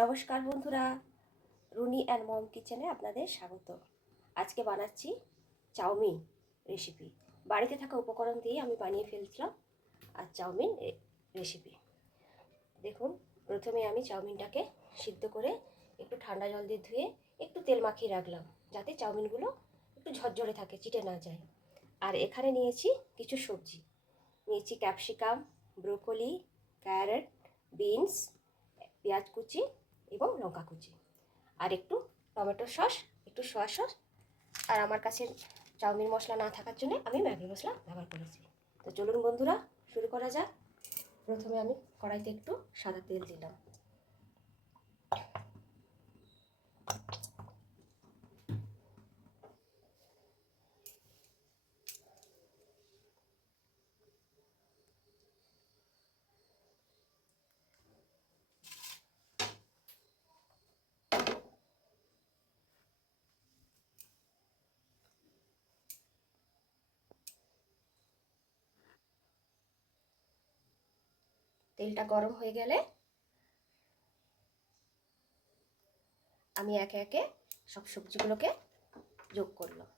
নমস্কার বন্ধুরা, Rooney and mom কিচেনে আপনাদের স্বাগত। আজকে বানাচ্ছি চাউমিন রেসিপি। বাড়িতে থাকা উপকরণ দিয়ে আমি বানিয়ে ফেলছিলাম আর চাউমিন রেসিপি। দেখুন, প্রথমে আমি চাউমিনটাকে সিদ্ধ করে একটু ঠান্ডা জল দিয়ে ধুয়ে একটু তেল মাখিয়ে রাখলাম, যাতে চাউমিনগুলো একটু ঝরঝরে থাকে, চিটে না যায়। আর এখানে নিয়েছি কিছু সবজি, নিয়েছি ক্যাপসিকাম, ব্রোকলি, ক্যারট, বিনস, পেঁয়াজ কুচি এবং লঙ্কা কুচি, আর একটু টমেটো সস, একটু সয়া সস। আর আমার কাছে চাউমিন মশলা না থাকার জন্য আমি ম্যাগি মশলা ব্যবহার করেছি। তো চলুন বন্ধুরা, শুরু করা যাক। প্রথমে আমি কড়াইতে একটু সাদা তেল দিলাম। তেলটা গরম হয়ে গেলে আমি একে একে সব সবজিগুলোকে যোগ করলাম।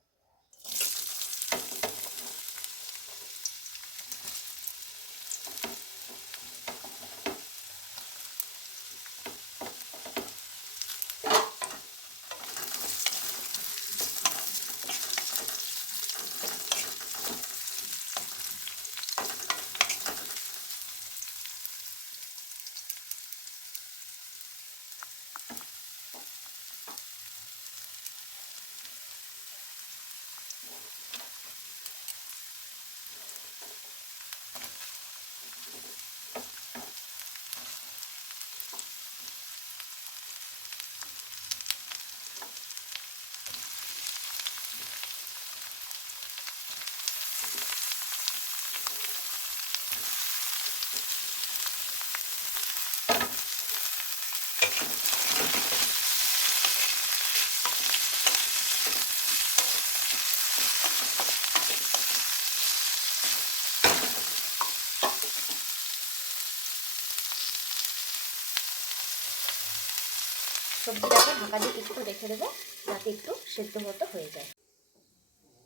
সবজিটাকে ঢাকা দিয়ে একটু রেখে দেবো, যাতে একটু সেদ্ধ মতো হয়ে যায়।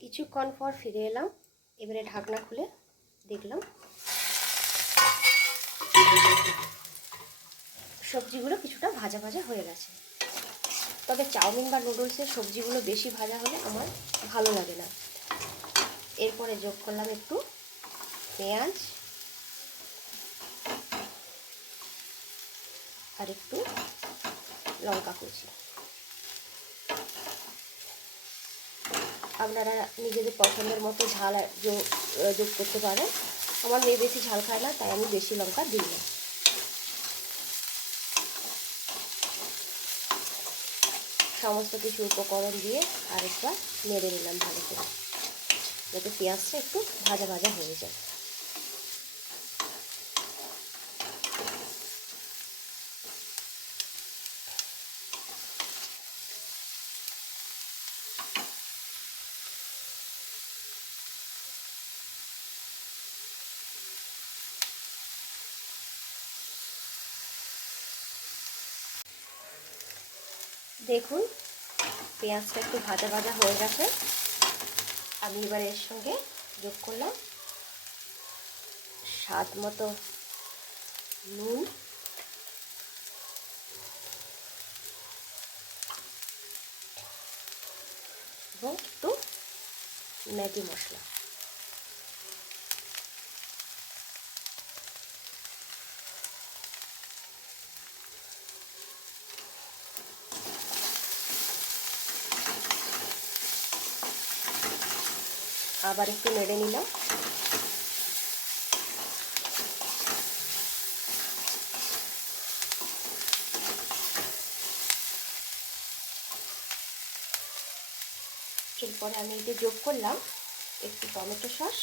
কিছুক্ষণ পর ফিরে এলাম। এবারে ঢাকনা খুলে দেখলাম সবজিগুলো কিছুটা ভাজা ভাজা হয়ে গেছে। তবে চাউমিন বা নুডলসের সবজিগুলো বেশি ভাজা হলে আমার ভালো লাগে না। এরপরে যোগ করলাম একটু পেঁয়াজ আর একটু লঙ্কা কুচি। আপনারা নিজেদের পছন্দের মতো ঝাল যোগ করতে পারেন। আমার মেয়ে বেশি ঝাল খায় না, তাই আমি বেশি লঙ্কা দিই না। সমস্ত কিছু উপকরণ দিয়ে আরেকবার নেড়ে নিলাম ভালো করে, যাতে পেঁয়াজটা একটু ভাজা ভাজা হয়ে যায়। দেখুন, পেঁয়াজটা একটু ভাজা ভাজা হয়ে গেছে। আমি এবার এর সঙ্গে যোগ করলাম স্বাদ মতো নুন, এবং একটু ম্যাগি মশলা। আবার একটু নেড়ে নিলাম। এরপরে আমি এতে যোগ করলাম একটু টমেটো সস,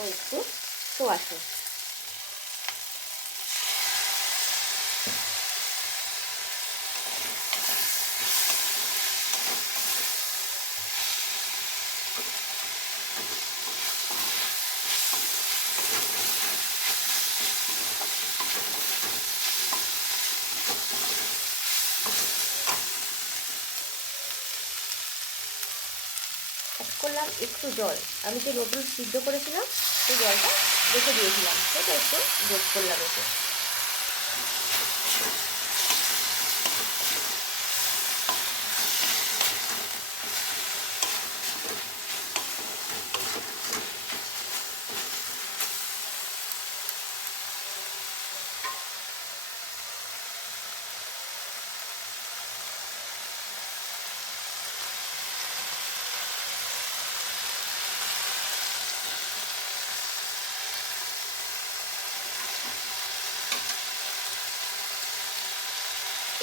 ও একটু সোয়া সস। করলাম একটু জল, আমি যে নুডলস সিদ্ধ করেছিলাম সেই জলটা রেখে দিয়েছিলাম, সেটা একটু যোগ করলাম এতে।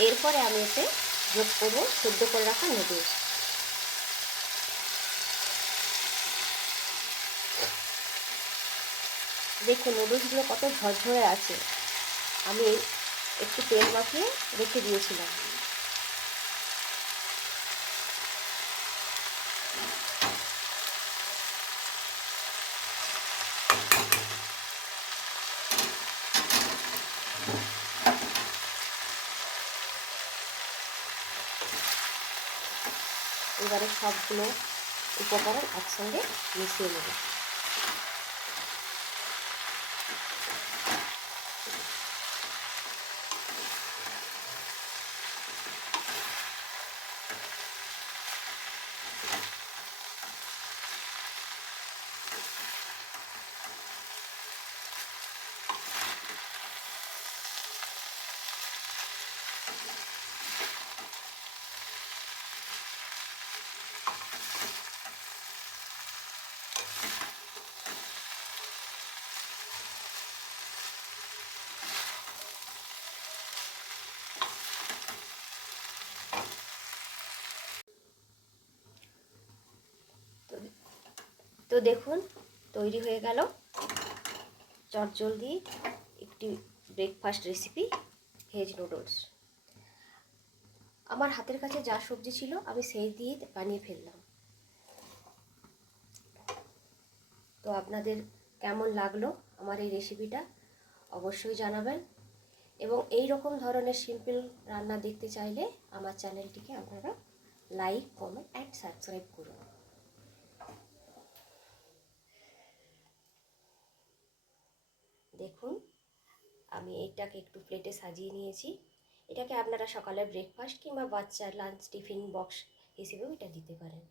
এরপরে আমি এতে যোগ করবো সেদ্ধ করে রাখা নুডলস। দেখুন নুডলসগুলো কত ঝরঝরে আছে, আমি একটু তেল মাখিয়ে রেখে দিয়েছিলাম। এবারে সবগুলো উপকরণ একসঙ্গে মিশিয়ে নেব। তো দেখুন তৈরি হয়ে গেল চটজলদি একটি ব্রেকফাস্ট রেসিপি, ভেজ নুডলস। আমার হাতের কাছে যা সবজি ছিল আমি সেই দিয়ে বানিয়ে ফেললাম। তো আপনাদের কেমন লাগলো আমার এই রেসিপিটা অবশ্যই জানাবেন, এবং এই রকম ধরনের সিম্পল রান্না দেখতে চাইলে আমার চ্যানেলটিকে আপনারা লাইক, কমেন্ট অ্যান্ড সাবস্ক্রাইব করুন। দেখুন আমি এটাকে একটু প্লেটে সাজিয়ে নিয়েছি, এটাকে আপনারা সকালে ব্রেকফাস্ট কিংবা বাচ্চার লাঞ্চ টিফিন বক্স হিসেবেও এটা দিতে পারেন।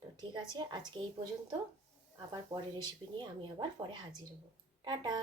তো ঠিক আছে, আজকে এই পর্যন্ত, আবার পরের রেসিপি নিয়ে আমি আবার পরে হাজির হব। টাটা।